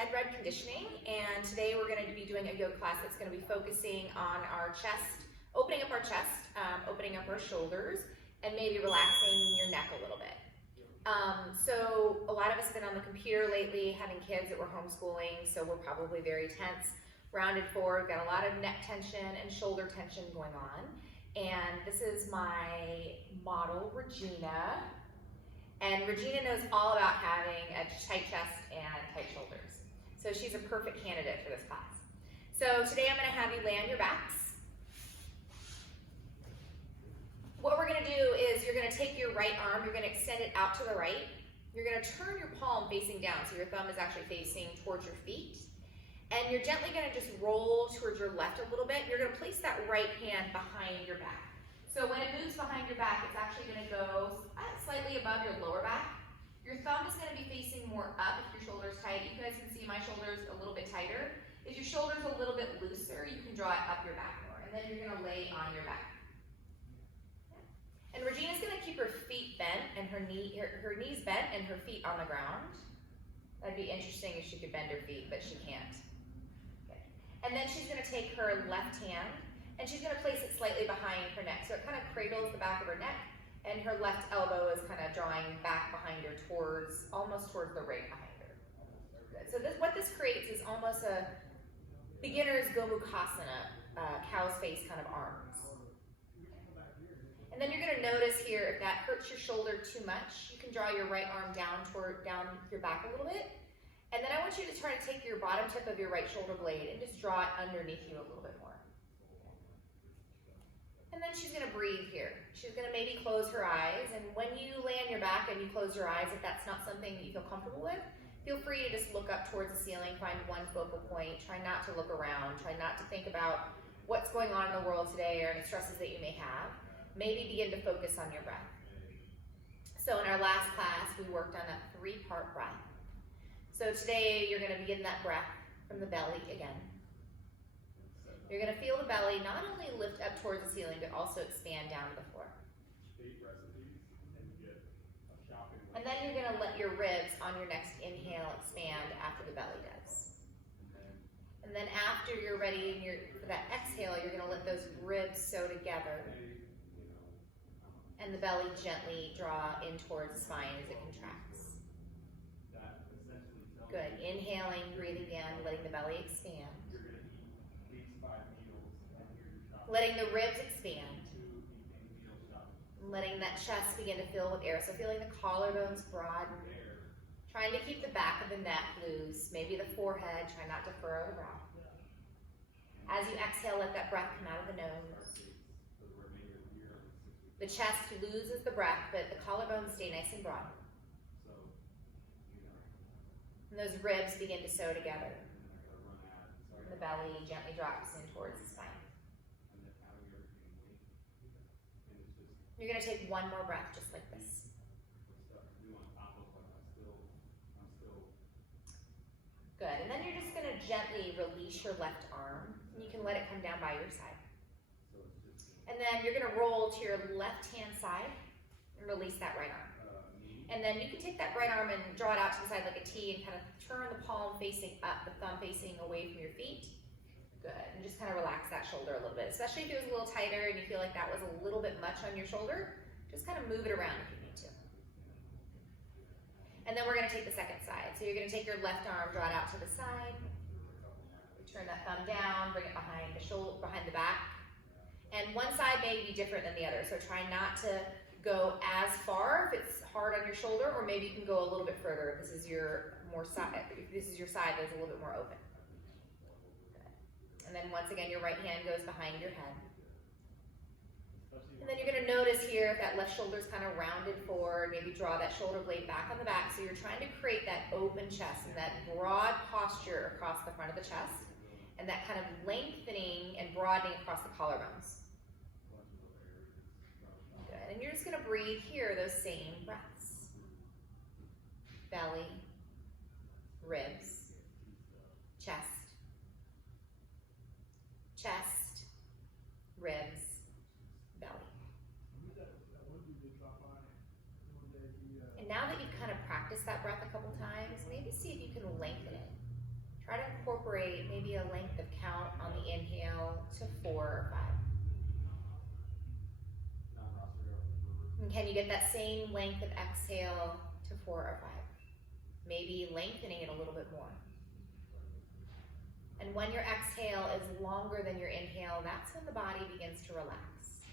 Dead Red Conditioning, and today we're going to be doing a yoga class that's going to be focusing on our chest, opening up our chest, opening up our shoulders, and maybe relaxing your neck a little bit. So a lot of us have been on the computer lately, having kids that we're homeschooling, so we're probably very tense, rounded forward, got a lot of neck tension and shoulder tension going on. And this is my model, Regina. And Regina knows all about having a tight chest and tight shoulders. So she's a perfect candidate for this class. So today I'm going to have you lay on your backs. What we're going to do is you're going to take your right arm, you're going to extend it out to the right. You're going to turn your palm facing down, so your thumb is actually facing towards your feet. And you're gently going to just roll towards your left a little bit. You're going to place that right hand behind your back. So when it moves behind your back, it's actually going to go slightly above your lower back. Your thumb is going to be facing more up if your shoulder's tight. You guys can see my shoulders a little bit tighter. If your shoulder's a little bit looser, you can draw it up your back more. And then you're going to lay on your back. And Regina's going to keep her feet bent and her knees bent and her feet on the ground. That'd be interesting if she could bend her feet, but she can't. Okay. And then she's going to take her left hand and she's going to place it slightly behind her neck. So it kind of cradles the back of her neck, and her left elbow is kind of drawing back behind her almost towards the right behind her. Good. So what this creates is almost a beginner's Gomukhasana, cow's face kind of arms. And then you're going to notice here, if that hurts your shoulder too much, you can draw your right arm down your back a little bit. And then I want you to try to take your bottom tip of your right shoulder blade and just draw it underneath you a little bit more. And then she's going to breathe here. She's going to maybe close her eyes, and when you lay on your back and you close your eyes, if that's not something that you feel comfortable with, feel free to just look up towards the ceiling, find one focal point, try not to look around, try not to think about what's going on in the world today or any stresses that you may have. Maybe begin to focus on your breath. So in our last class, we worked on that 3-part breath. So today, you're going to begin that breath from the belly again. You're going to feel the belly not only lift up towards the ceiling, but also expand down to the floor. And then you're going to let your ribs on your next inhale expand after the belly does. And then after you're ready for that exhale, you're going to let those ribs sew together. And the belly gently draw in towards the spine as it contracts. Good. Inhaling, breathing in, letting the belly expand. Letting the ribs expand. Letting that chest begin to fill with air. So feeling the collarbones broaden. Trying to keep the back of the neck loose. Maybe the forehead. Try not to furrow the brow. As you exhale, let that breath come out of the nose. The chest loses the breath, but the collarbones stay nice and broad. And those ribs begin to sew together. And the belly gently drops in towards the spine. You're going to take one more breath just like this. Good. And then you're just going to gently release your left arm. And you can let it come down by your side. And then you're going to roll to your left-hand side and release that right arm. And then you can take that right arm and draw it out to the side like a T and kind of turn the palm facing up, the thumb facing away from your feet. Good. And just kind of relax that shoulder a little bit, especially if it was a little tighter and you feel like that was a little bit much on your shoulder. Just kind of move it around if you need to. And then we're going to take the second side. So you're going to take your left arm, draw it out to the side. Turn that thumb down, bring it behind the shoulder, behind the back. And one side may be different than the other, so try not to go as far if it's hard on your shoulder, or maybe you can go a little bit further if this is your side that's a little bit more open. And then once again, your right hand goes behind your head. And then you're going to notice here if that left shoulder is kind of rounded forward, maybe draw that shoulder blade back on the back. So you're trying to create that open chest and that broad posture across the front of the chest, and that kind of lengthening and broadening across the collarbones. Good. And you're just going to breathe here those same breaths. Belly, ribs, chest. Chest, ribs, belly. And now that you've kind of practiced that breath a couple times, maybe see if you can lengthen it. a length of count on the inhale to 4 or 5. And can you get that same length of exhale to 4 or 5? Maybe lengthening it a little bit more. And when your exhale is longer than your inhale, that's when the body begins to relax.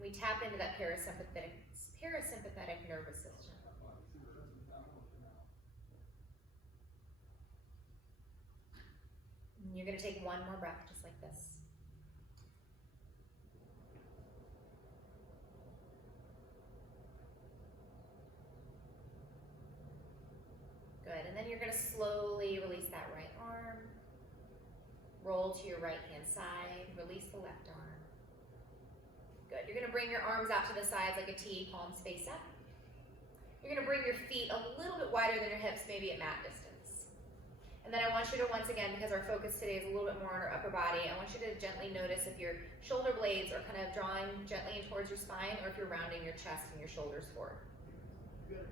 We tap into that parasympathetic nervous system. And you're going to take one more breath just like this. Good, and then you're going to slowly release that right arm. Roll to your right hand side, release the left arm. Good, you're going to bring your arms out to the sides like a T, palms face up. You're going to bring your feet a little bit wider than your hips, maybe at mat distance. And then I want you to, once again, because our focus today is a little bit more on our upper body, I want you to gently notice if your shoulder blades are kind of drawing gently in towards your spine, or if you're rounding your chest and your shoulders forward. Good,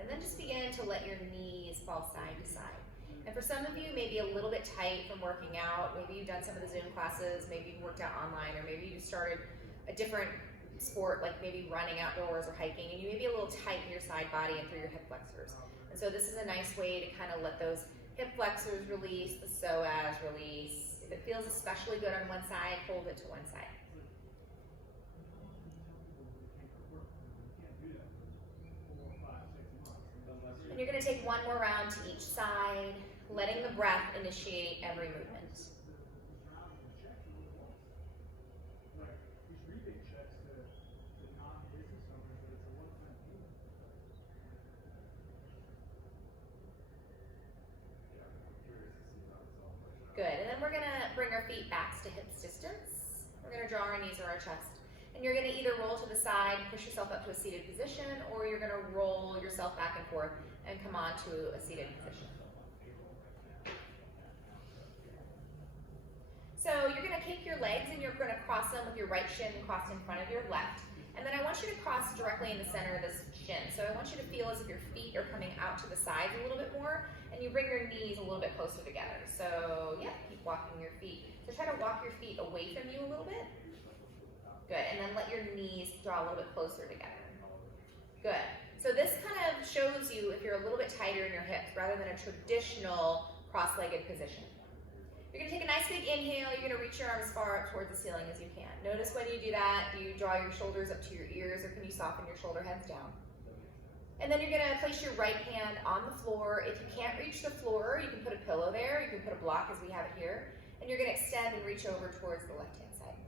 and then just begin to let your knees fall side to side. And for some of you, maybe a little bit tight from working out, maybe you've done some of the Zoom classes, maybe you've worked out online, or maybe you started a different sport, like maybe running outdoors or hiking, and you may be a little tight in your side body and through your hip flexors. And so this is a nice way to kind of let those hip flexors release, the psoas release. If it feels especially good on one side, hold it to one side. And you're going to take one more round to each side, letting the breath initiate every movement. Good, and then we're going to bring our feet back to hips distance. We're going to draw our knees or our chest. And you're going to either roll to the side, push yourself up to a seated position, or you're going to roll yourself back and forth and come on to a seated position. So you're going to kick your legs and you're going to cross them with your right shin crossed in front of your left. And then I want you to cross directly in the center of this shin. So I want you to feel as if your feet are coming out to the sides a little bit more, and you bring your knees a little bit closer together. So yeah, keep walking your feet. So try to walk your feet away from you a little bit. Good, and then let your knees draw a little bit closer together. Good. So this kind of shows you if you're a little bit tighter in your hips rather than a traditional cross-legged position. You're going to take a nice big inhale. You're going to reach your arms far up towards the ceiling as you can. Notice when you do that, do you draw your shoulders up to your ears, or can you soften your shoulder heads down? And then you're going to place your right hand on the floor. If you can't reach the floor, you can put a pillow there. You can put a block as we have it here. And you're going to extend and reach over towards the left-hand side.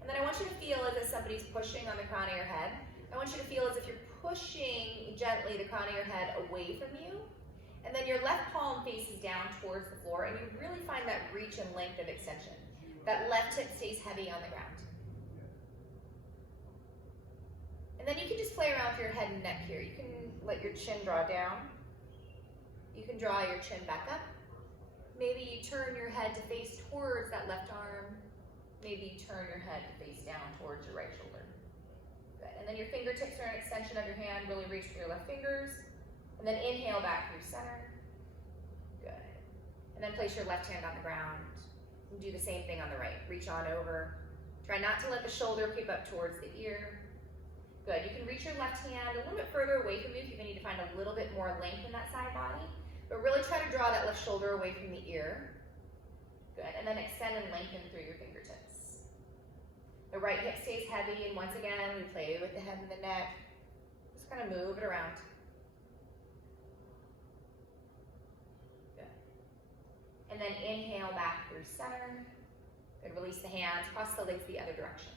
And then I want you to feel as if somebody's pushing on the crown of your head. I want you to feel as if you're pushing gently the crown of your head away from you. And then your left palm faces down towards the floor, and you really find that reach and length of extension. That left hip stays heavy on the ground. And then you can just play around with your head and neck here. You can let your chin draw down. You can draw your chin back up. Maybe you turn your head to face towards that left arm. Maybe you turn your head to face down towards your right shoulder. Good. And then your fingertips are an extension of your hand. Really reach with your left fingers. And then inhale back through center. Good. And then place your left hand on the ground. And do the same thing on the right. Reach on over. Try not to let the shoulder creep up towards the ear. Good. You can reach your left hand a little bit further away from you if you need to find a little bit more length in that side body. But really try to draw that left shoulder away from the ear. Good. And then extend and lengthen through your fingertips. The right hip stays heavy, and once again, we play with the head and the neck. Just kind of move it around. And then inhale back through center. Good, release the hands, cross the legs the other direction.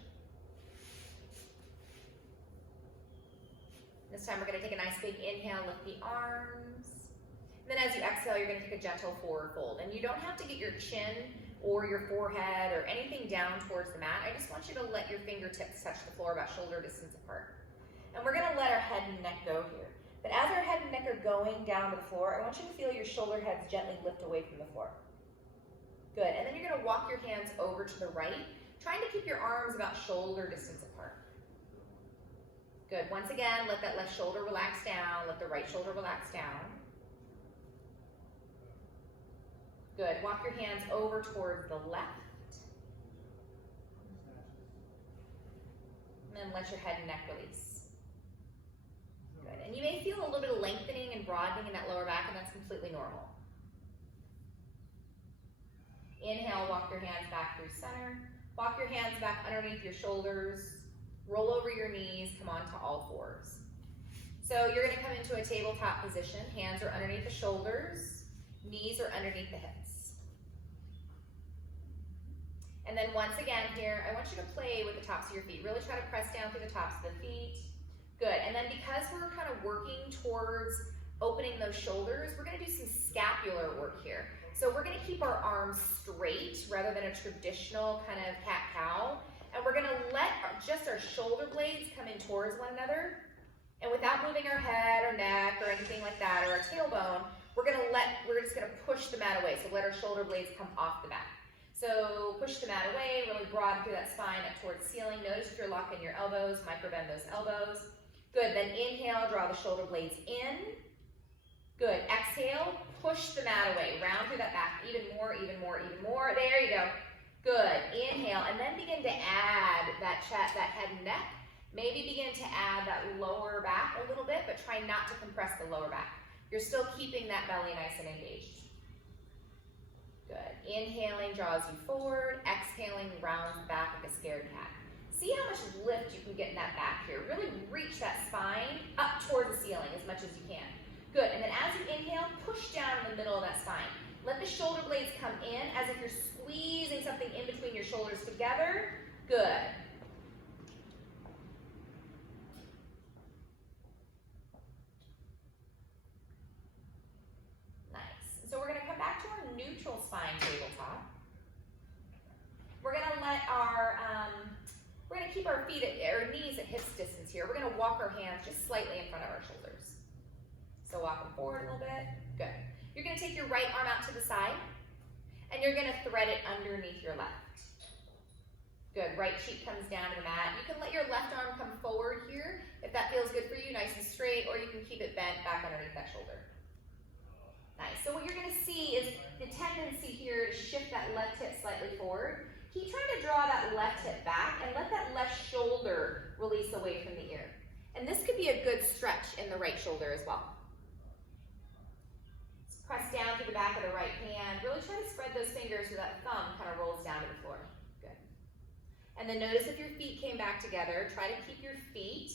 This time we're going to take a nice big inhale, lift the arms. And then as you exhale, you're going to take a gentle forward fold. And you don't have to get your chin or your forehead or anything down towards the mat. I just want you to let your fingertips touch the floor about shoulder distance apart. And we're going to let our head and neck go here. But as our head and neck are going down to the floor, I want you to feel your shoulder heads gently lift away from the floor. Good, and then you're going to walk your hands over to the right, trying to keep your arms about shoulder distance apart. Good, once again, let that left shoulder relax down, let the right shoulder relax down. Good. Walk your hands over towards the left. And then let your head and neck release. Good. And you may feel a little bit of lengthening and broadening in that lower back, and that's completely normal. Inhale, walk your hands back through center. Walk your hands back underneath your shoulders. Roll over your knees, come onto all fours. So you're gonna come into a tabletop position. Hands are underneath the shoulders, knees are underneath the hips. And then once again here, I want you to play with the tops of your feet. Really try to press down through the tops of the feet. Good, and then because we're kind of working towards opening those shoulders, we're gonna do some scapular work here. So we're gonna keep our arms straight rather than a traditional kind of cat-cow. And we're gonna let just our shoulder blades come in towards one another. And without moving our head or neck or anything like that, or our tailbone, we're just gonna push the mat away. So let our shoulder blades come off the mat. So push the mat away, really broaden through that spine up towards the ceiling. Notice if you're locking your elbows, micro bend those elbows. Good, then inhale, draw the shoulder blades in. Good, exhale, push the mat away, round through that back, even more, even more, even more. There you go. Good, inhale, and then begin to add that chest, that head and neck. Maybe begin to add that lower back a little bit, but try not to compress the lower back. You're still keeping that belly nice and engaged. Good, inhaling draws you forward, exhaling rounds back like a scared cat. See how much lift you can get in that back here. Really reach that spine up toward the ceiling as much as you can. Good, and then as you inhale, push down in the middle of that spine. Let the shoulder blades come in as if you're squeezing something in between your shoulders together. Good. Nice. So we're going to come back to our neutral spine tabletop. We're going to let we're going to keep our feet our knees at hips distance here. We're going to walk our hands just slightly in front of our shoulders. So walk them forward a little bit. Good. You're going to take your right arm out to the side, and you're going to thread it underneath your left. Good. Right cheek comes down to the mat. You can let your left arm come forward here if that feels good for you, nice and straight, or you can keep it bent back underneath that shoulder. Nice. So what you're going to see is the tendency here to shift that left hip slightly forward. Keep trying to draw that left hip back and let that left shoulder release away from the ear. And this could be a good stretch in the right shoulder as well. Press down through the back of the right hand. Really try to spread those fingers so that thumb kind of rolls down to the floor. Good. And then notice if your feet came back together. Try to keep your feet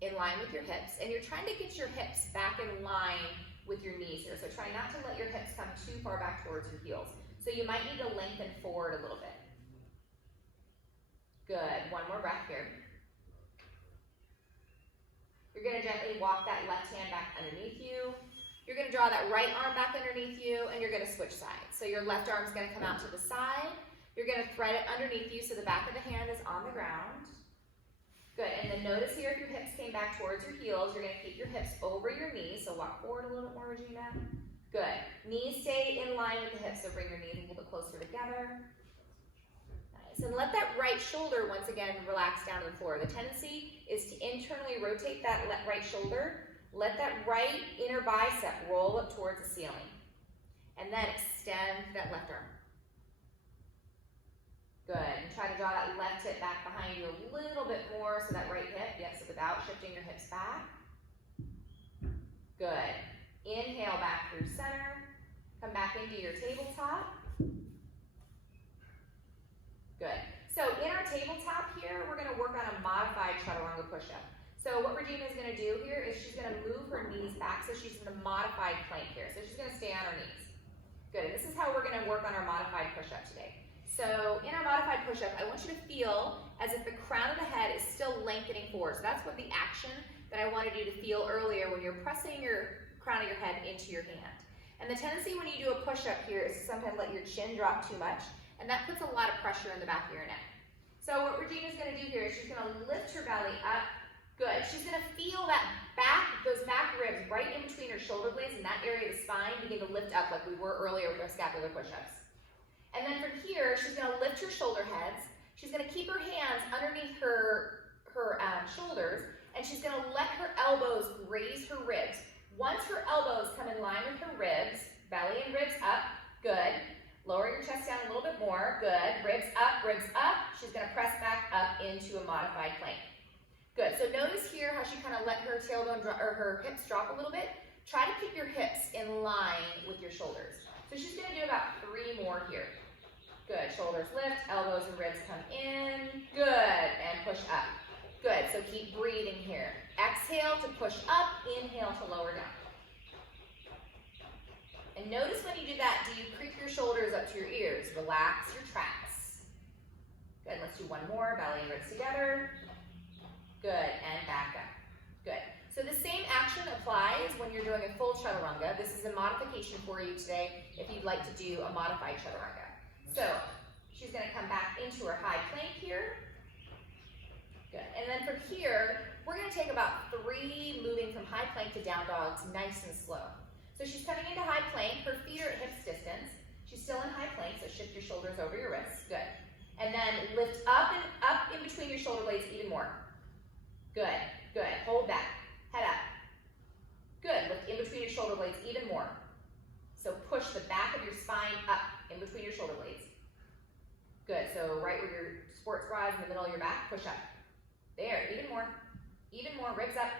in line with your hips. And you're trying to get your hips back in line with your knees here. So try not to let your hips come too far back towards your heels. So you might need to lengthen forward a little bit. Good. One more breath here. You're going to gently walk that left hand back underneath you. You're going to draw that right arm back underneath you, and you're going to switch sides. So your left arm is going to come out to the side. You're going to thread it underneath you so the back of the hand is on the ground. Good, and then notice here if your hips came back towards your heels, you're going to keep your hips over your knees. So walk forward a little bit more, Regina. Good. Knees stay in line with the hips, so bring your knees a little bit closer together. Nice, and let that right shoulder, once again, relax down to the floor. The tendency is to internally rotate that right shoulder. Let that right inner bicep roll up towards the ceiling. And then extend that left arm. Good. And try to draw that left hip back behind you a little bit more so that right hip, yes, without shifting your hips back. Good. Inhale back through center. Come back into your tabletop. Good. So in our tabletop here, we're going to work on a modified chaturanga push-up. So what Regina is going to do here is she's going to move her knees back, so she's in the modified plank here. So she's going to stay on her knees. Good, and this is how we're going to work on our modified push-up today. So in our modified push-up, I want you to feel as if the crown of the head is still lengthening forward. So that's what the action that I wanted you to feel earlier when you're pressing your crown of your head into your hand. And the tendency when you do a push-up here is to sometimes let your chin drop too much, and that puts a lot of pressure in the back of your neck. So what Regina's going to do here is she's going to lift her belly up. Good. She's going to feel that those back ribs right in between her shoulder blades and that area of the spine begin to lift up like we were earlier with our scapular push-ups. And then from here, she's going to lift her shoulder heads. She's going to keep her hands underneath her shoulders, and she's going to let her elbows graze her ribs. Once her elbows come in line with her ribs, belly and ribs up, Good. Lower your chest down a little bit more. Good. Ribs up, ribs up. She's going to press back up into a modified plank. Good. So notice here how she kind of let her tailbone drop, or her hips drop a little bit. Try to keep your hips in line with your shoulders. So she's going to do about 3 more here. Good. Shoulders lift, elbows and ribs come in. Good. And push up. Good. So keep breathing here. Exhale to push up, inhale to lower down. And notice when you do that, do you creep your shoulders up to your ears? Relax your traps. Good, let's do one more, belly and ribs together. Good, and back up. Good. So the same action applies when you're doing a full chaturanga. This is a modification for you today if you'd like to do a modified chaturanga. So she's gonna come back into her high plank here. Good, and then from here, we're gonna take about 3 moving from high plank to down dogs, nice and slow. So she's coming into high plank, her feet are at hips distance. She's still in high plank, so shift your shoulders over your wrists, good. And then lift up and up in between your shoulder blades even more. Good, good, hold that, head up. Good, lift in between your shoulder blades even more. So push the back of your spine up in between your shoulder blades. Good, so right where your sports bra is in the middle of your back, push up. There, even more, ribs up.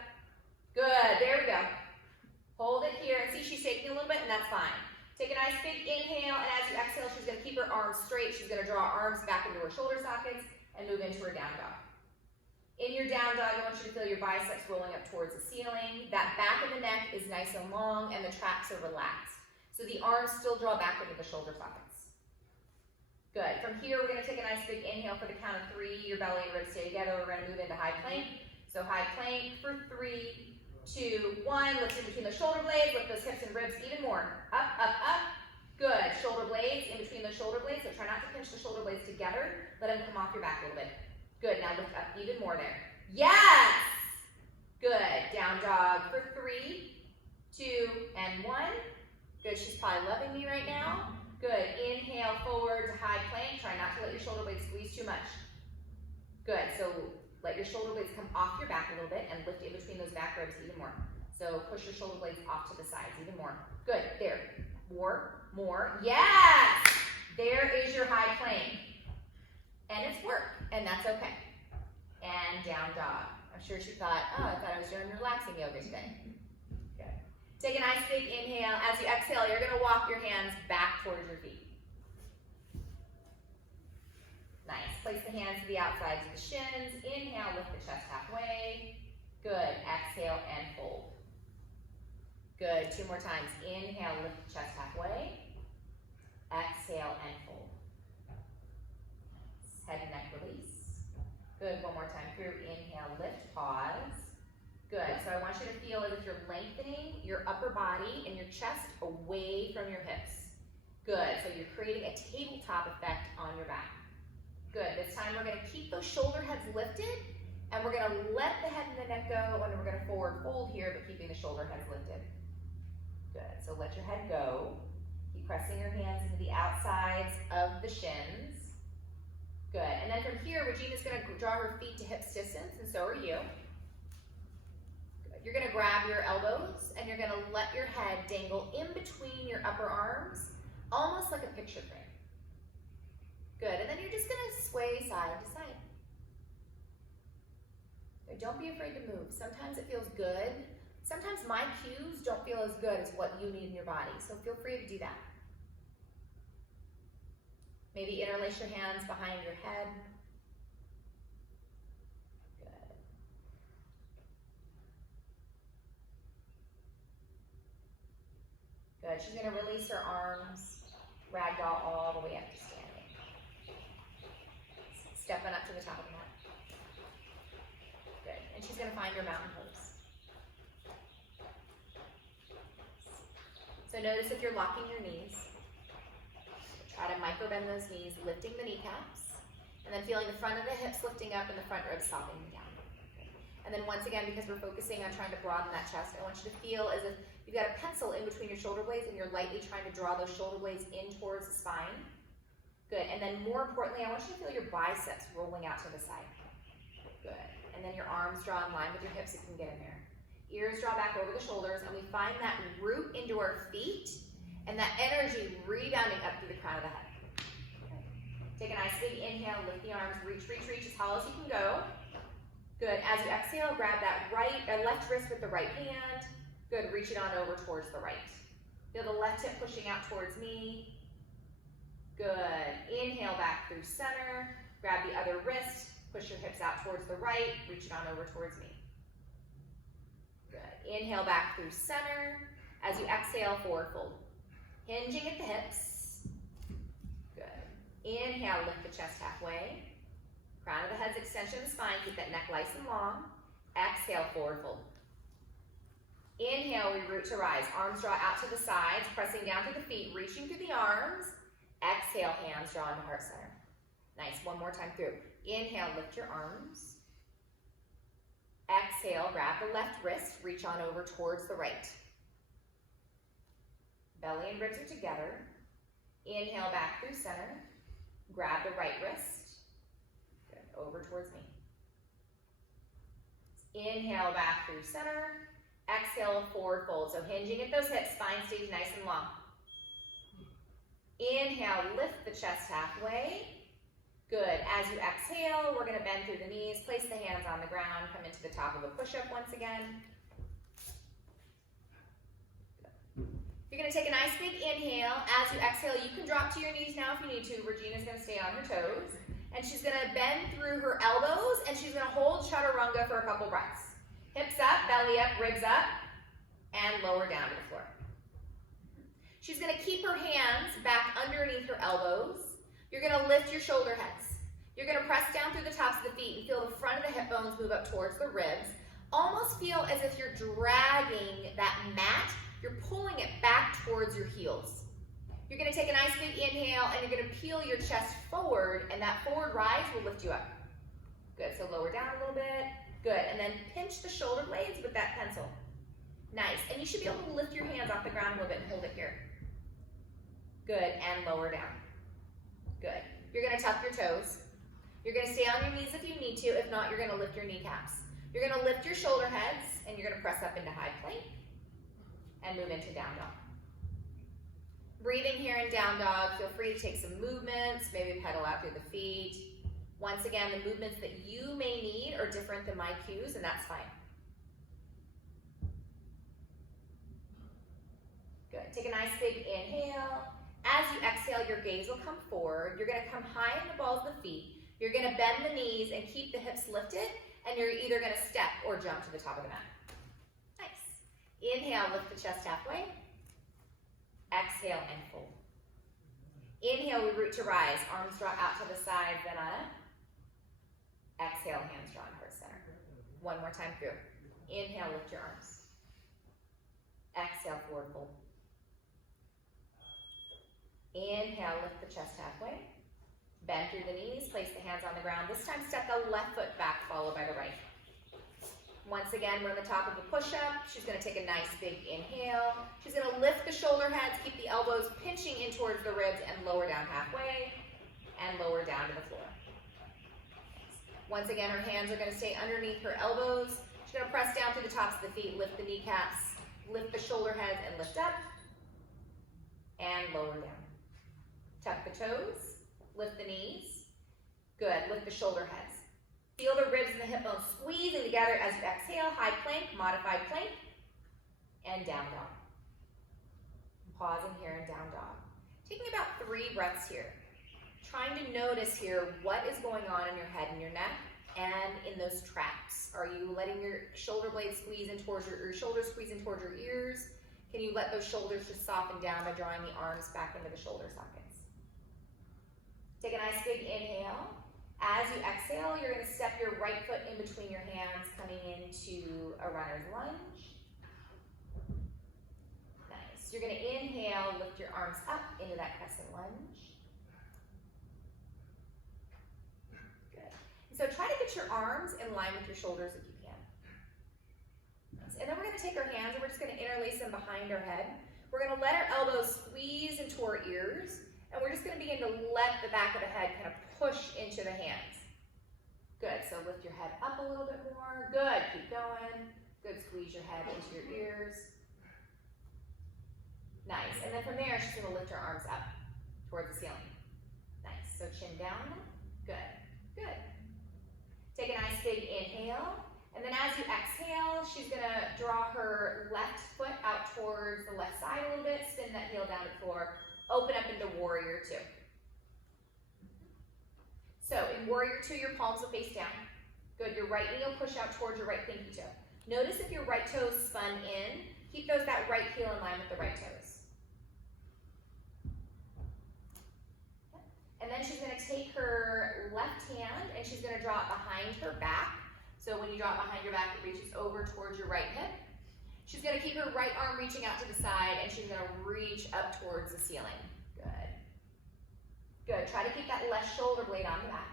Good, there we go. Hold it here, and see she's shaking a little bit, and that's fine. Take a nice big inhale, and as you exhale, she's gonna keep her arms straight. She's gonna draw her arms back into her shoulder sockets and move into her down dog. In your down dog, I want you to feel your biceps rolling up towards the ceiling. That back of the neck is nice and long, and the traps are relaxed. So the arms still draw back into the shoulder sockets. Good. From here, we're gonna take a nice big inhale for the count of 3. Your belly and ribs stay together. We're gonna move into high plank. So high plank for 3, 2, 1, lift in between the shoulder blades, lift those hips and ribs even more. Up, up, up. Good. Shoulder blades in between those shoulder blades, so try not to pinch the shoulder blades together. Let them come off your back a little bit. Good. Now lift up even more there. Yes! Good. Down dog for 3, 2, and 1. Good. She's probably loving me right now. Good. Inhale forward to high plank. Try not to let your shoulder blades squeeze too much. Good. So let your shoulder blades come off your back a little bit and lift in between those back ribs even more. So push your shoulder blades off to the sides even more. Good, there. More. Yes! There is your high plank. And it's work, and that's okay. And down dog. I'm sure she thought, oh, I thought I was doing relaxing yoga today. Good. Take a nice big inhale. As you exhale, you're gonna walk your hands back towards your feet. Nice. Place the hands to the outsides of the shins. Inhale, lift the chest halfway. Good. Exhale and fold. Good. 2 more times. Inhale, lift the chest halfway. Exhale and fold. Head and neck release. Good. 1 more time through. Inhale, lift, pause. Good. So I want you to feel as if you're lengthening your upper body and your chest away from your hips. Good. So you're creating a tabletop effect on your back. Good. This time we're going to keep those shoulder heads lifted, and we're going to let the head and the neck go, and we're going to forward fold here, but keeping the shoulder heads lifted. Good. So let your head go. Keep pressing your hands into the outsides of the shins. Good. And then from here, Regina's going to draw her feet to hips distance, and so are you. Good. You're going to grab your elbows, and you're going to let your head dangle in between your upper arms, almost like a picture frame. Good, and then you're just gonna sway side to side. Good. Don't be afraid to move. Sometimes it feels good. Sometimes my cues don't feel as good as what you need in your body, so feel free to do that. Maybe interlace your hands behind your head. Good. Good, she's gonna release her arms, ragdoll all the way up to standing. Stepping up to the top of the mat. Good. And she's going to find her mountain pose. So notice if you're locking your knees. Try to micro bend those knees, lifting the kneecaps, and then feeling the front of the hips lifting up and the front ribs softening down. And then once again, because we're focusing on trying to broaden that chest, I want you to feel as if you've got a pencil in between your shoulder blades and you're lightly trying to draw those shoulder blades in towards the spine. Good, and then more importantly, I want you to feel your biceps rolling out to the side. Good, and then your arms draw in line with your hips if you can get in there. Ears draw back over the shoulders, and we find that root into our feet, And that energy rebounding up through the crown of the head. Take a nice big inhale, lift the arms, reach, reach, reach as tall as you can go. Good. As you exhale, grab that left wrist with the right hand. Good. Reach it on over towards the right. Feel the left hip pushing out towards me. Good. Inhale back through center. Grab the other wrist. Push your hips out towards the right. Reach it on over towards me. Good. Inhale back through center. As you exhale, forward fold. Hinging at the hips. Good. Inhale, lift the chest halfway. Crown of the head's extension of the spine. Keep that neck nice and long. Exhale, forward fold. Inhale, we root to rise. Arms draw out to the sides, pressing down to the feet, reaching through the arms. Exhale, hands draw into heart center. Nice. One more time through. Inhale, lift your arms. Exhale, grab the left wrist, reach on over towards the right. Belly and ribs are together. Inhale back through center. Grab the right wrist. Good. Over towards me. Inhale back through center. Exhale, forward fold. So hinging at those hips, spine stays nice and long. Inhale, lift the chest halfway. Good. As you exhale, we're going to bend through the knees, place the hands on the ground, come into the top of a push-up once again. You're going to take a nice big inhale. As you exhale, you can drop to your knees now if you need to. Regina's going to stay on her toes. And she's going to bend through her elbows, and she's going to hold chaturanga for a couple breaths. Hips up, belly up, ribs up, and lower down to the floor. She's going to keep her hands back underneath her elbows. You're going to lift your shoulder heads. You're going to press down through the tops of the feet and feel the front of the hip bones move up towards the ribs. Almost feel as if you're dragging that mat. You're pulling it back towards your heels. You're going to take a nice big inhale, and you're going to peel your chest forward, and that forward rise will lift you up. Good. So lower down a little bit. Good. And then pinch the shoulder blades with that pencil. Nice. And you should be able to lift your hands off the ground a little bit and hold it here. Good. And lower down. Good. You're going to tuck your toes. You're going to stay on your knees if you need to. If not, you're going to lift your kneecaps. You're going to lift your shoulder heads, and you're going to press up into high plank and move into down dog. Breathing here in down dog. Feel free to take some movements. Maybe pedal out through the feet. Once again, the movements that you may need are different than my cues, and that's fine. Good. Take a nice big inhale. As you exhale, your gaze will come forward. You're going to come high in the balls of the feet. You're going to bend the knees and keep the hips lifted, and you're either going to step or jump to the top of the mat. Nice. Inhale, lift the chest halfway. Exhale and fold. Inhale, we root to rise. Arms draw out to the sides, then up. Exhale, hands draw in heart center. One more time through. Inhale, lift your arms. Exhale, forward fold. Inhale, lift the chest halfway. Bend through the knees, place the hands on the ground. This time, step the left foot back, followed by the right. Once again, we're on the top of a push-up. She's going to take a nice big inhale. She's going to lift the shoulder heads, keep the elbows pinching in towards the ribs, and lower down halfway, and lower down to the floor. Once again, her hands are going to stay underneath her elbows. She's going to press down through the tops of the feet, lift the kneecaps, lift the shoulder heads, and lift up, and lower down. Tuck the toes, lift the knees. Good, lift the shoulder heads. Feel the ribs and the hip bones squeezing together as you exhale. High plank, modified plank, and down dog. Pausing here in down dog. Taking about 3 breaths here. Trying to notice here what is going on in your head and your neck and in those traps. Are you letting your shoulder blades squeeze in towards your shoulders squeeze in towards your ears? Can you let those shoulders just soften down by drawing the arms back into the shoulder sockets? Take a nice big inhale. As you exhale, you're going to step your right foot in between your hands, coming into a runner's lunge. Nice. You're going to inhale, lift your arms up into that crescent lunge. Good. So try to get your arms in line with your shoulders if you can. Nice. And then we're going to take our hands and we're just going to interlace them behind our head. We're going to let our elbows squeeze into our ears. And we're just going to begin to let the back of the head kind of push into the hands. Good. So lift your head up a little bit more. Good. Keep going. Good. Squeeze your head into your ears. Nice. And then from there, she's gonna lift her arms up towards the ceiling. Nice, so chin down, good, good. Take a nice big inhale, and then as you exhale, she's gonna draw her left foot out towards the left side a little bit, spin that heel down to the floor, open up into warrior two. So in warrior two, your palms will face down. Good, your right knee will push out towards your right pinky toe. Notice if your right toes spun in, keep that right heel in line with the right toes. And then she's gonna take her left hand and she's gonna draw it behind her back. So when you draw it behind your back, it reaches over towards your right hip. She's gonna keep her right arm reaching out to the side and she's gonna reach up towards the ceiling. Good. Good, try to keep that left shoulder blade on the back.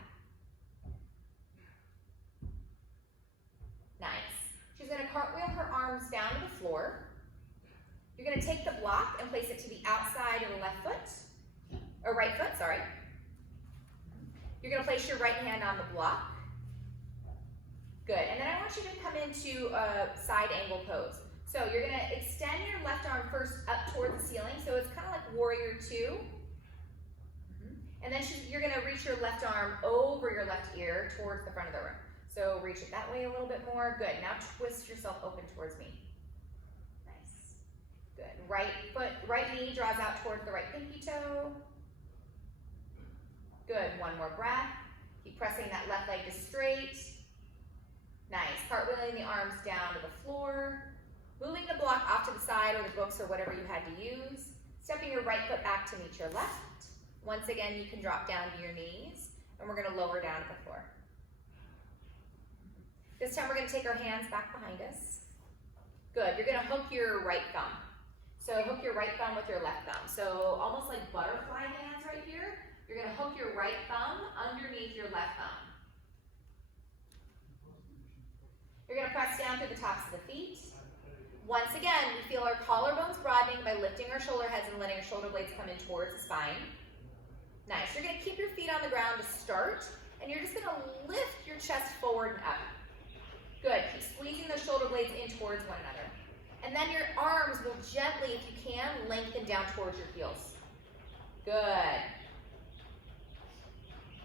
Nice. She's gonna cartwheel her arms down to the floor. You're gonna take the block and place it to the outside of the left foot, or right foot, sorry. You're gonna place your right hand on the block. Good, and then I want you to come into a side angle pose. So you're gonna extend your left arm first up toward the ceiling, so it's kind of like warrior two. And then you're gonna reach your left arm over your left ear towards the front of the room. So reach it that way a little bit more. Good, now twist yourself open towards me. Nice, good. Right knee draws out towards the right pinky toe. Good, one more breath. Keep pressing that left leg to straight. Nice, cartwheeling the arms down to the floor. Moving the block off to the side or the books or whatever you had to use. Stepping your right foot back to meet your left. Once again, you can drop down to your knees and we're gonna lower down to the floor. This time we're gonna take our hands back behind us. Good, you're gonna hook your right thumb. So hook your right thumb with your left thumb. So almost like butterfly hands right here. You're gonna hook your right thumb underneath your left thumb. You're gonna press down through the tops of the feet. Once again, we feel our collarbones broadening by lifting our shoulder heads and letting our shoulder blades come in towards the spine. Nice, you're gonna keep your feet on the ground to start, and you're just gonna lift your chest forward and up. Good, keep squeezing those shoulder blades in towards one another. And then your arms will gently, if you can, lengthen down towards your heels. Good.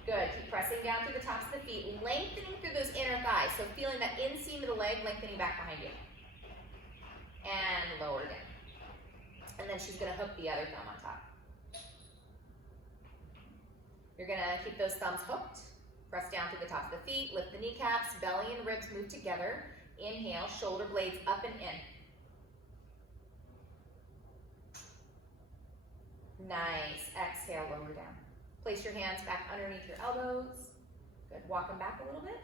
Good, keep pressing down through the tops of the feet, lengthening through those inner thighs. So feeling that inseam of the leg lengthening back behind you. And lower down. And then she's gonna hook the other thumb on top. You're gonna keep those thumbs hooked. Press down through the tops of the feet, lift the kneecaps, belly and ribs move together. Inhale, shoulder blades up and in. Nice, exhale, lower down. Place your hands back underneath your elbows. Good, walk them back a little bit.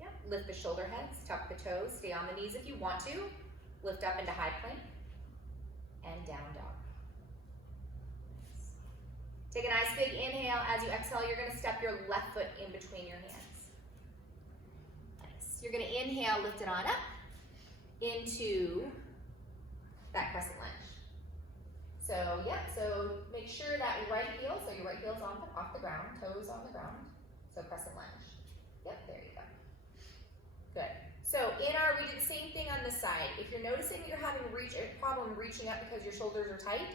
Yep, lift the shoulder heads, tuck the toes, stay on the knees if you want to. Lift up into high plank and down dog. Take a nice big inhale. As you exhale, you're gonna step your left foot in between your hands. Nice. You're gonna inhale, lift it on up into that crescent lunge. So, yep, so make sure that right heel, so your right heel's off the ground, toes on the ground. So crescent lunge. Yep, there you go. Good. So we did the same thing on this side. If you're noticing that you're having a problem reaching up because your shoulders are tight,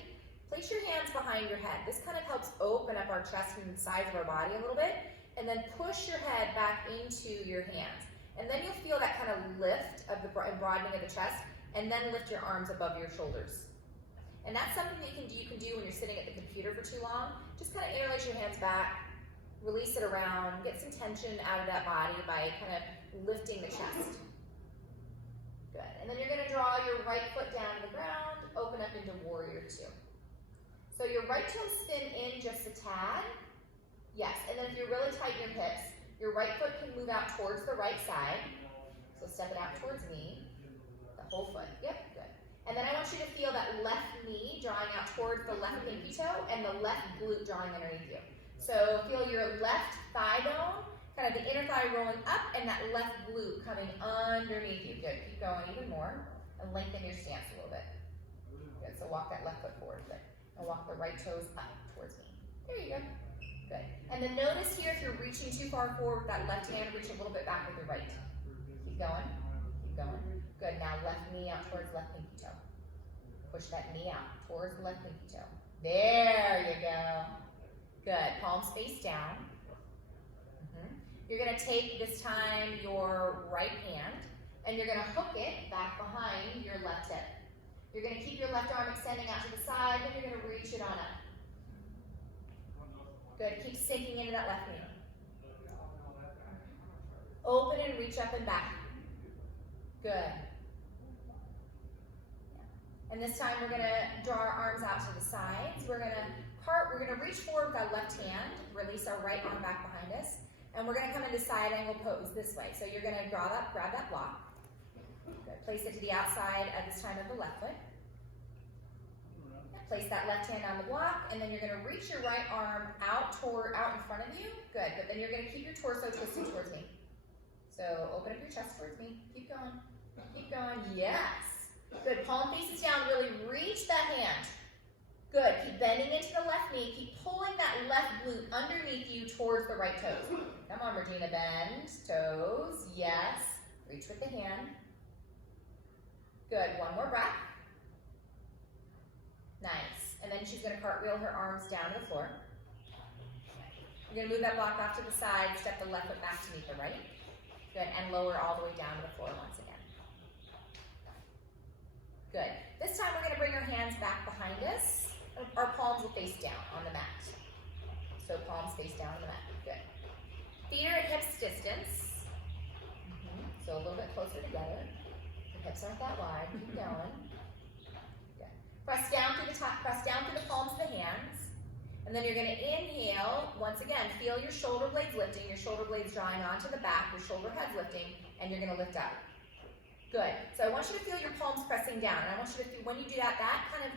place your hands behind your head. This kind of helps open up our chest and the sides of our body a little bit, and then push your head back into your hands. And then you'll feel that kind of lift of the broadening of the chest, and then lift your arms above your shoulders. And that's something that you can do when you're sitting at the computer for too long. Just kind of interlace your hands back, release it around, get some tension out of that body by kind of lifting the chest. Good. And then you're going to draw your right foot down to the ground, open up into warrior two. So your right toe spin in just a tad. Yes, and then if you're really tight in your hips, your right foot can move out towards the right side. So step it out towards me, the whole foot. Yep, good. And then I want you to feel that left knee drawing out towards the left pinky toe and the left glute drawing underneath you. So feel your left thigh bone, kind of the inner thigh rolling up, and that left glute coming underneath you. Good, keep going even more, and lengthen your stance a little bit. Good, so walk that left foot forward, good. And walk the right toes up towards me. There you go. Good. And then notice here if you're reaching too far forward with that left hand, reach a little bit back with your right. Keep going, keep going. Good, now left knee out towards left pinky toe. Push that knee out towards the left pinky toe. There you go. Good. Palms face down. You're going to take this time your right hand and you're going to hook it back behind your left hip. You're going to keep your left arm extending out to the side, then you're going to reach it on up. Good. Keep sinking into that left knee. Open and reach up and back. Good. And this time we're going to draw our arms out to the sides. We're going to reach forward with our left hand, release our right arm back behind us, and we're going to come into side angle pose this way. So you're going to grab that block. Good. Place it to the outside at this time of the left foot. Place that left hand on the block, and then you're going to reach your right arm out in front of you. Good. But then you're going to keep your torso twisted towards me. So open up your chest towards me. Keep going. Keep going. Yes. Good. Palm faces down. Really reach that hand. Good. Keep bending into the left knee. Keep pulling that left glute underneath you towards the right toes. Come on, Regina. Bend. Toes. Yes. Reach with the hand. Good. One more breath. Nice. And then she's going to cartwheel her arms down to the floor. You're going to move that block off to the side. Step the left foot back to meet the right. Good. And lower all the way down to the floor once again. Good. This time we're going to bring our hands back behind us. Our palms will face down on the mat. So palms face down on the mat. Good. Feet are at hips distance. So a little bit closer together. The hips aren't that wide. Keep going. Good. Press down through the top. Press down through the palms of the hands. And then you're going to inhale. Once again, feel your shoulder blades lifting. Your shoulder blades drawing onto the back. Your shoulder head's lifting. And you're going to lift up. Good. So I want you to feel your palms pressing down. And I want you to feel, when you do that, that kind of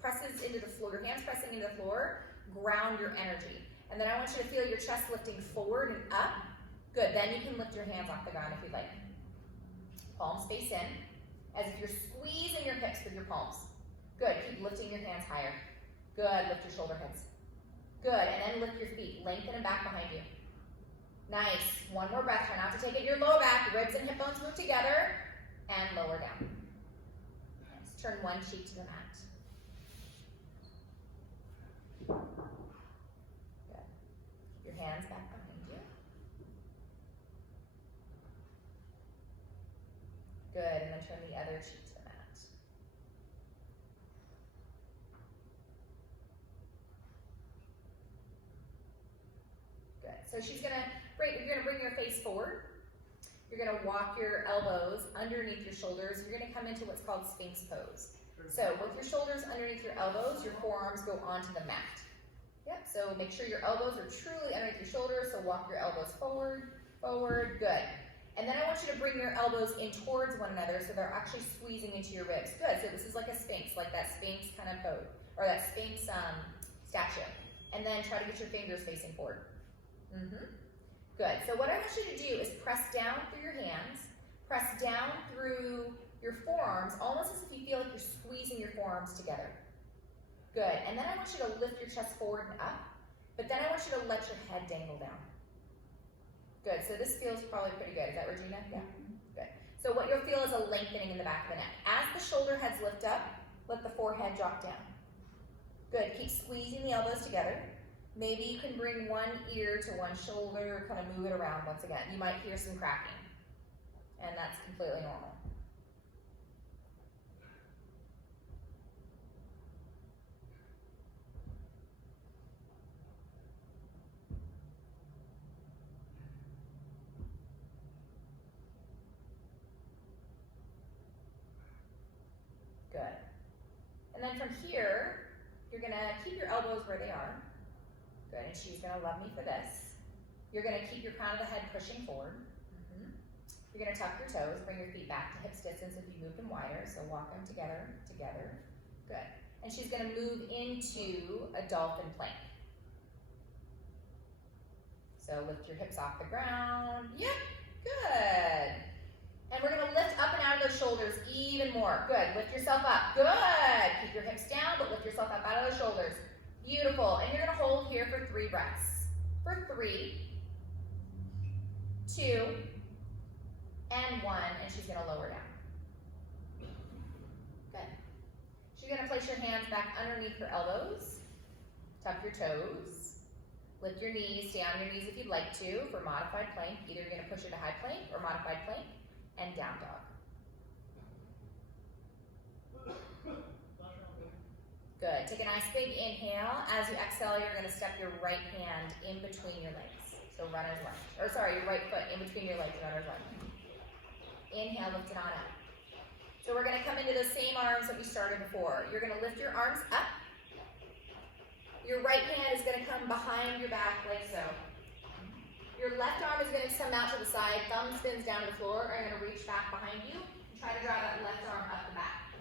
presses into the floor. Your hands pressing into the floor. Ground your energy. And then I want you to feel your chest lifting forward and up. Good. Then you can lift your hands off the ground if you'd like. Palms face in. As if you're squeezing your hips with your palms. Good. Keep lifting your hands higher. Good. Lift your shoulder heads. Good. And then lift your feet. Lengthen them back behind you. Nice. One more breath. Try not to take it in your low back. Ribs and hip bones move together. And lower down. Nice. Turn one cheek to the mat. Good. Keep your hands back behind you. Good. And then turn the other cheek to the mat. Good. So you're going to bring your face forward. You're going to walk your elbows underneath your shoulders. You're going to come into what's called Sphinx pose. So with your shoulders underneath your elbows, your forearms go onto the mat. Yep, so make sure your elbows are truly underneath your shoulders. So walk your elbows forward, forward, good. And then I want you to bring your elbows in towards one another so they're actually squeezing into your ribs. Good, so this is like a Sphinx, like that Sphinx kind of pose, or that Sphinx statue. And then try to get your fingers facing forward. Good. So what I want you to do is press down through your hands, press down through your forearms, almost as if you feel like you're squeezing your forearms together. Good. And then I want you to lift your chest forward and up, but then I want you to let your head dangle down. Good. So this feels probably pretty good. Is that Regina? Yeah. Good. So what you'll feel is a lengthening in the back of the neck. As the shoulder heads lift up, let the forehead drop down. Good. Keep squeezing the elbows together. Maybe you can bring one ear to one shoulder, kind of move it around once again. You might hear some cracking, and that's completely normal. Good. And then from here, you're going to keep your elbows where they are. Good, and she's going to love me for this. You're going to keep your crown of the head pushing forward. You're going to tuck your toes, bring your feet back to hips distance if you move them wider. So walk them together, together. Good. And she's going to move into a dolphin plank. So lift your hips off the ground. Yep, good. And we're going to lift up and out of those shoulders even more. Good, lift yourself up. Good. Keep your hips down, but lift yourself up out of those shoulders. Beautiful. And you're going to hold here for 3 breaths. For 3, 2, and 1. And she's going to lower down. Good. She's gonna place your hands back underneath your elbows. Tuck your toes. Lift your knees, stay on your knees if you'd like to for modified plank. Either you're gonna push it to high plank or modified plank and down dog. Good, take a nice big inhale. As you exhale, you're gonna step your right hand in between your legs. So runner's lunge, or sorry, your right foot in between your legs, runner's lunge. Inhale, lift it on up. So we're gonna come into those same arms that we started before. You're gonna lift your arms up. Your right hand is gonna come behind your back like so. Your left arm is gonna come out to the side, thumb spins down to the floor, or you're gonna reach back behind you and try to draw that left arm up the back.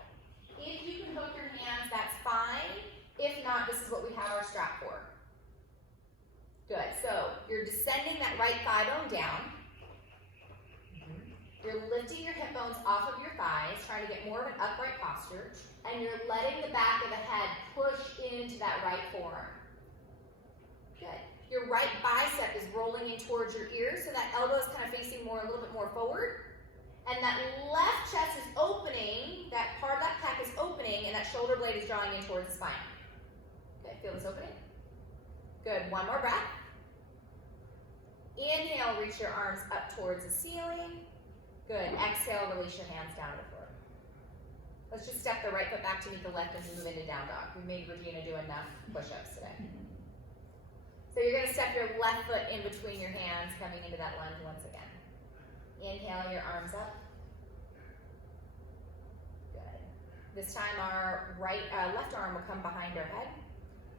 If you can hook your hands, that's fine. If not, this is what we have our strap for. Good, so you're descending that right thigh bone down. You're lifting your hip bones off of your thighs, trying to get more of an upright posture, and you're letting the back of the head push into that right forearm. Good. Your right bicep is rolling in towards your ear, so that elbow is kind of facing more, a little bit more forward. And that left chest is opening, that part of that pec is opening, and that shoulder blade is drawing in towards the spine. Okay, feel this opening? Good, one more breath. Inhale, reach your arms up towards the ceiling. Good, exhale, release your hands down to the floor. Let's just step the right foot back to meet the left and move into down dog. We made Regina do enough push-ups today. So you're gonna step your left foot in between your hands, coming into that lunge once again. Inhale, your arms up. Good. This time our left arm will come behind our head.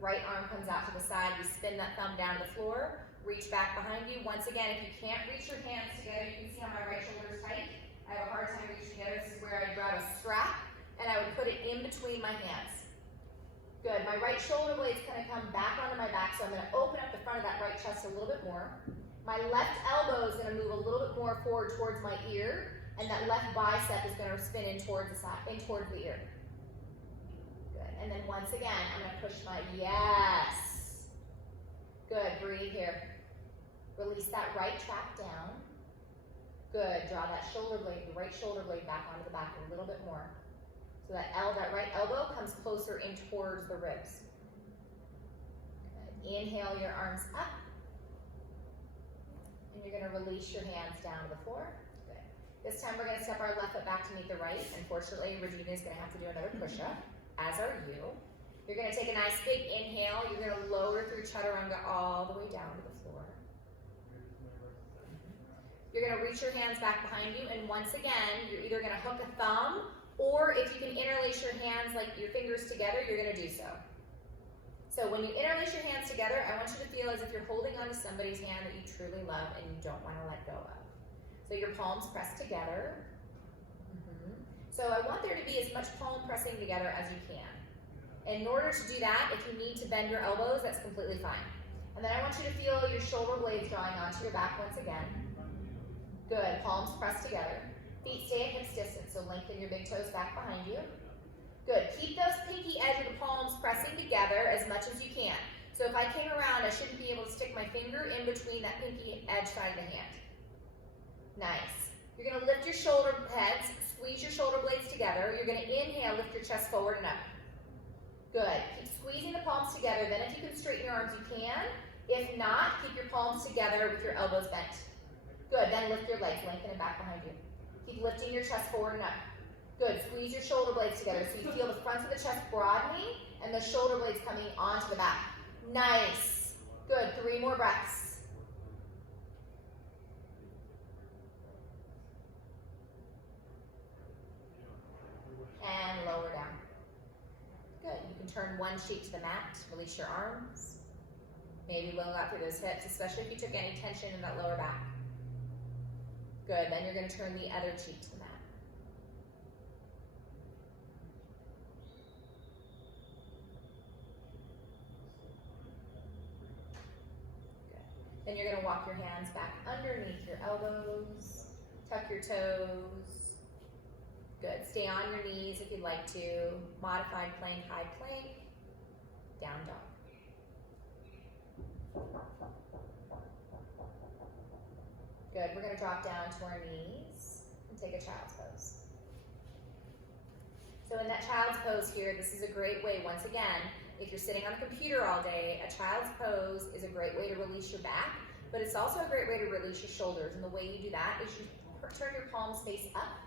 Right arm comes out to the side. We spin that thumb down to the floor. Reach back behind you. Once again, if you can't reach your hands together, you can see how my right shoulder is tight. I have a hard time reaching together. This is where I grab a strap and I would put it in between my hands. Good. My right shoulder blade's going to come back onto my back, so I'm going to open up the front of that right chest a little bit more. My left elbow is going to move a little bit more forward towards my ear, and that left bicep is going to spin in towards the side, in towards the ear. Good. And then once again, I'm going to push my yes. Good. Breathe here. Release that right trap down. Good. Draw that shoulder blade, the right shoulder blade back onto the back a little bit more. So that right elbow comes closer in towards the ribs. Good. Inhale your arms up. And you're going to release your hands down to the floor. Good. This time we're going to step our left foot back to meet the right. Unfortunately, Regina is going to have to do another push-up, as are you. You're going to take a nice big inhale. You're going to lower through chaturanga all the way down to the floor. You're going to reach your hands back behind you, and once again, you're either going to hook a thumb, or if you can interlace your hands like your fingers together, you're going to do so. So when you interlace your hands together, I want you to feel as if you're holding onto somebody's hand that you truly love and you don't want to let go of. So your palms pressed together. So I want there to be as much palm pressing together as you can. In order to do that, if you need to bend your elbows, that's completely fine. And then I want you to feel your shoulder blades drawing onto your back once again. Good, palms pressed together. Feet stay at hips distance, so lengthen your big toes back behind you. Good, keep those pinky edge of the palms pressing together as much as you can. So if I came around, I shouldn't be able to stick my finger in between that pinky edge side of the hand. Nice. You're gonna lift your shoulder heads, squeeze your shoulder blades together. You're gonna inhale, lift your chest forward and up. Good, keep squeezing the palms together. Then if you can straighten your arms, you can. If not, keep your palms together with your elbows bent. Good, then lift your legs, lengthen it back behind you. Keep lifting your chest forward and up. Good, squeeze your shoulder blades together so you feel the front of the chest broadening and the shoulder blades coming onto the back. Nice. Good, 3 more breaths. And lower down. Good, you can turn one cheek to the mat, release your arms. Maybe low out through those hips, especially if you took any tension in that lower back. Good, then you're going to turn the other cheek to the mat. Then you're going to walk your hands back underneath your elbows, tuck your toes. Good. Stay on your knees if you'd like to. Modified plank, high plank, down dog. Good. We're going to drop down to our knees and take a child's pose. So in that child's pose here, this is a great way, once again, if you're sitting on a computer all day, a child's pose is a great way to release your back, but it's also a great way to release your shoulders. And the way you do that is you turn your palms face up.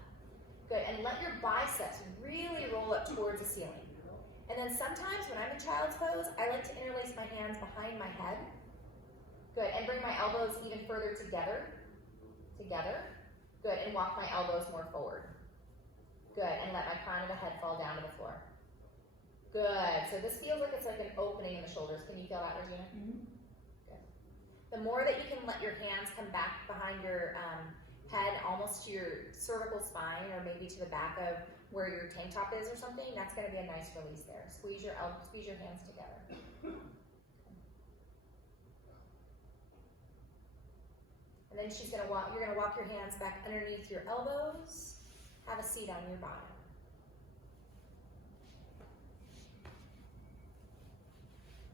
Good, and let your biceps really roll up towards the ceiling. And then sometimes when I'm in child's pose, I like to interlace my hands behind my head. Good, and bring my elbows even further together. Good, and walk my elbows more forward. Good, and let my crown of the head fall down to the floor. Good, so this feels like it's like an opening in the shoulders. Can you feel that, Regina? Mm-hmm. Good. The more that you can let your hands come back behind your head, almost to your cervical spine, or maybe to the back of where your tank top is or something, that's gonna be a nice release there. Squeeze your hands together. And then you're gonna walk your hands back underneath your elbows. Have a seat on your bottom.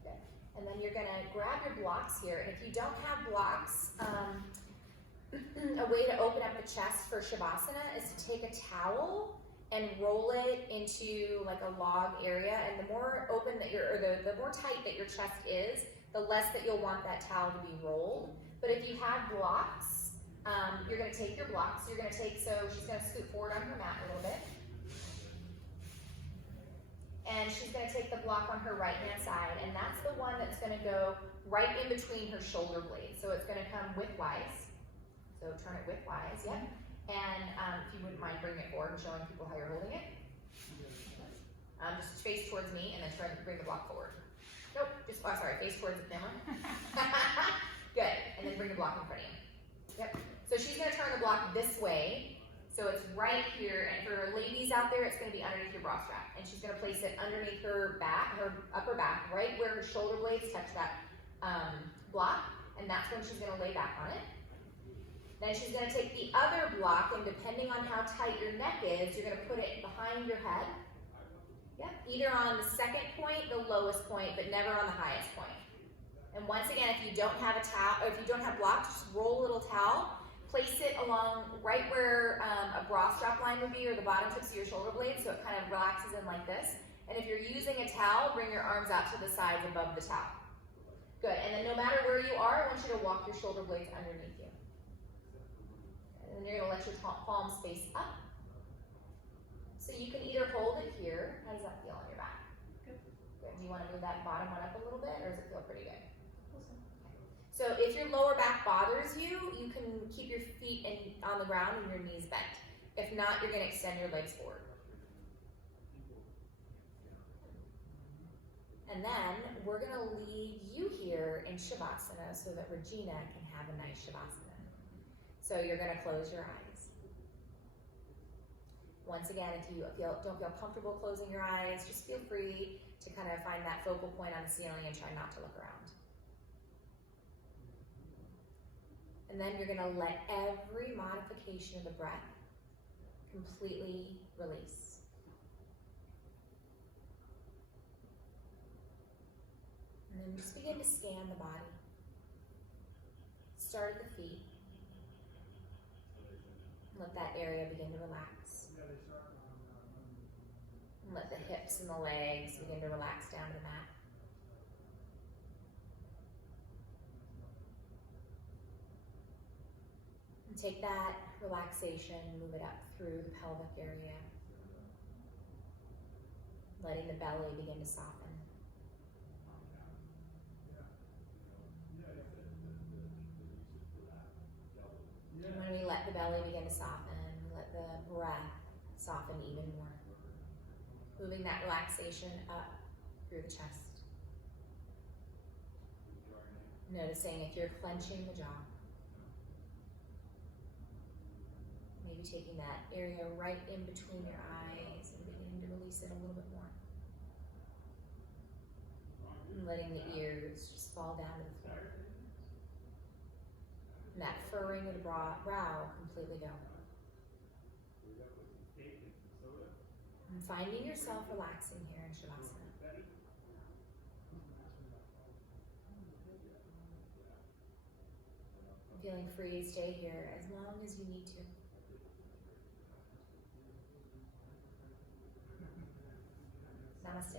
Good. And then you're gonna grab your blocks here. And if you don't have blocks, a way to open up the chest for Shavasana is to take a towel and roll it into like a log area. And the more open that the more tight that your chest is, the less that you'll want that towel to be rolled. But if you have blocks, you're going to take your blocks. So she's going to scoot forward on her mat a little bit. And she's going to take the block on her right-hand side. And that's the one that's going to go right in between her shoulder blades. So it's going to come widthwise. So turn it widthwise, yep. And if you wouldn't mind bringing it forward and showing people how you're holding it. Just face towards me and then bring the block forward. Nope, face towards the camera. Good, and then bring the block in front of you. Yep, so she's gonna turn the block this way, so it's right here, and for ladies out there, it's gonna be underneath your bra strap, and she's gonna place it underneath her back, her upper back, right where her shoulder blades touch that block, and that's when she's gonna lay back on it. Then she's gonna take the other block, and depending on how tight your neck is, you're gonna put it behind your head. Yep, either on the second point, the lowest point, but never on the highest point. And once again, if you don't have a towel, or if you don't have blocks, just roll a little towel, place it along right where a bra strap line would be, or the bottom tips of your shoulder blades, so it kind of relaxes in like this. And if you're using a towel, bring your arms out to the sides above the towel. Good, and then no matter where you are, I want you to walk your shoulder blades underneath you. And then you're gonna let your palms face up. So you can either hold it here. How does that feel on your back? Good. Good. Do you want to move that bottom one up a little bit, or does it feel pretty good? So if your lower back bothers you, you can keep your feet on the ground and your knees bent. If not, you're going to extend your legs forward. And then we're going to leave you here in Shavasana so that Regina can have a nice Shavasana. So you're going to close your eyes. Once again, if you don't feel comfortable closing your eyes, just feel free to kind of find that focal point on the ceiling and try not to look around. And then you're gonna let every modification of the breath completely release. And then just begin to scan the body. Start at the feet. Let that area begin to relax. And let the hips and the legs begin to relax down to the mat. Take that relaxation, move it up through the pelvic area, letting the belly begin to soften. And when we let the belly begin to soften, we let the breath soften even more. Moving that relaxation up through the chest. Noticing if you're clenching the jaw. Maybe taking that area right in between your eyes and beginning to release it a little bit more. And letting the ears just fall down to the floor. And that furrowing of the brow completely go. And finding yourself relaxing here in Shavasana. Feeling free to stay here as long as you need to. Namaste.